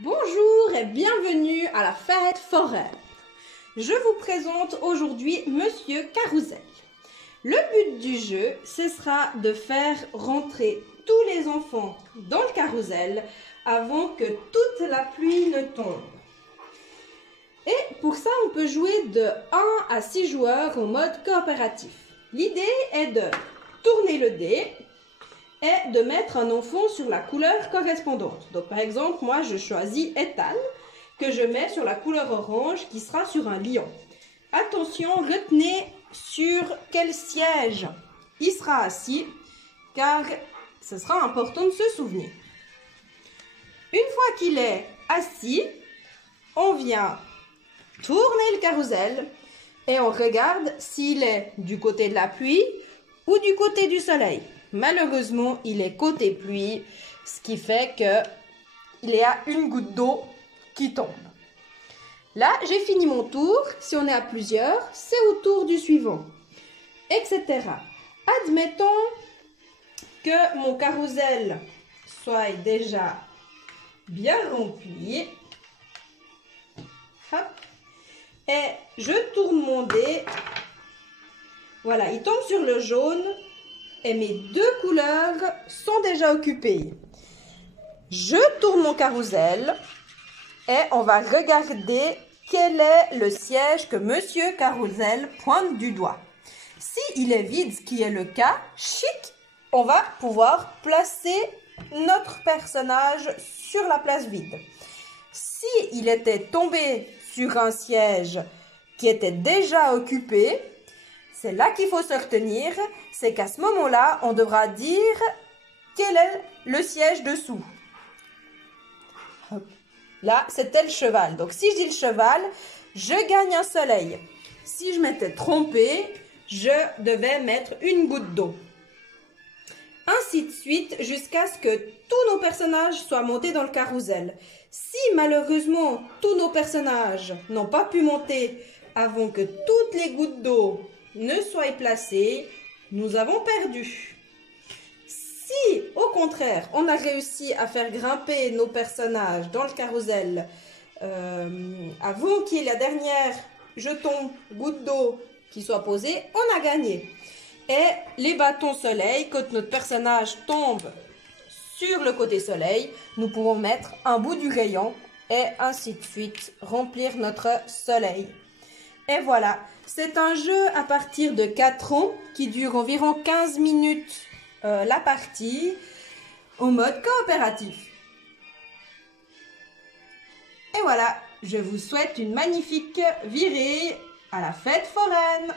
Bonjour et bienvenue à la fête foraine. Je vous présente aujourd'hui Monsieur Carrousel. Le but du jeu, ce sera de faire rentrer tous les enfants dans le carrousel avant que toute la pluie ne tombe. Et pour ça, on peut jouer de 1 à 6 joueurs en mode coopératif. L'idée est de tourner le dé et de mettre un enfant sur la couleur correspondante. Donc par exemple, moi je choisis Ethan, que je mets sur la couleur orange qui sera sur un lion. Attention, retenez sur quel siège il sera assis, car ce sera important de se souvenir. Une fois qu'il est assis, on vient tourner le carrousel et on regarde s'il est du côté de la pluie ou du côté du soleil. Malheureusement, il est côté pluie, ce qui fait qu'il y a une goutte d'eau qui tombe. Là, j'ai fini mon tour. Si on est à plusieurs, c'est au tour du suivant, etc. Admettons que mon carrousel soit déjà bien rempli. Hop. Et je tourne mon dé. Voilà, il tombe sur le jaune. Et mes deux couleurs sont déjà occupées. Je tourne mon carrousel et on va regarder quel est le siège que Monsieur Carrousel pointe du doigt. Si il est vide, ce qui est le cas, chic, on va pouvoir placer notre personnage sur la place vide. Si il était tombé sur un siège qui était déjà occupé, c'est là qu'il faut se retenir, c'est qu'à ce moment-là, on devra dire quel est le siège dessous. Là, c'était le cheval. Donc, si je dis le cheval, je gagne un soleil. Si je m'étais trompée, je devais mettre une goutte d'eau. Ainsi de suite, jusqu'à ce que tous nos personnages soient montés dans le carrousel. Si malheureusement, tous nos personnages n'ont pas pu monter avant que toutes les gouttes d'eau ne soient placées, nous avons perdu. Si, au contraire, on a réussi à faire grimper nos personnages dans le carrousel avant qu'il y ait la dernière jeton, goutte d'eau qui soit posée, on a gagné. Et les bâtons soleil, quand notre personnage tombe sur le côté soleil, nous pouvons mettre un bout du rayon et ainsi de suite remplir notre soleil. Et voilà, c'est un jeu à partir de 4 ans qui dure environ 15 minutes la partie en mode coopératif. Et voilà, je vous souhaite une magnifique virée à la fête foraine.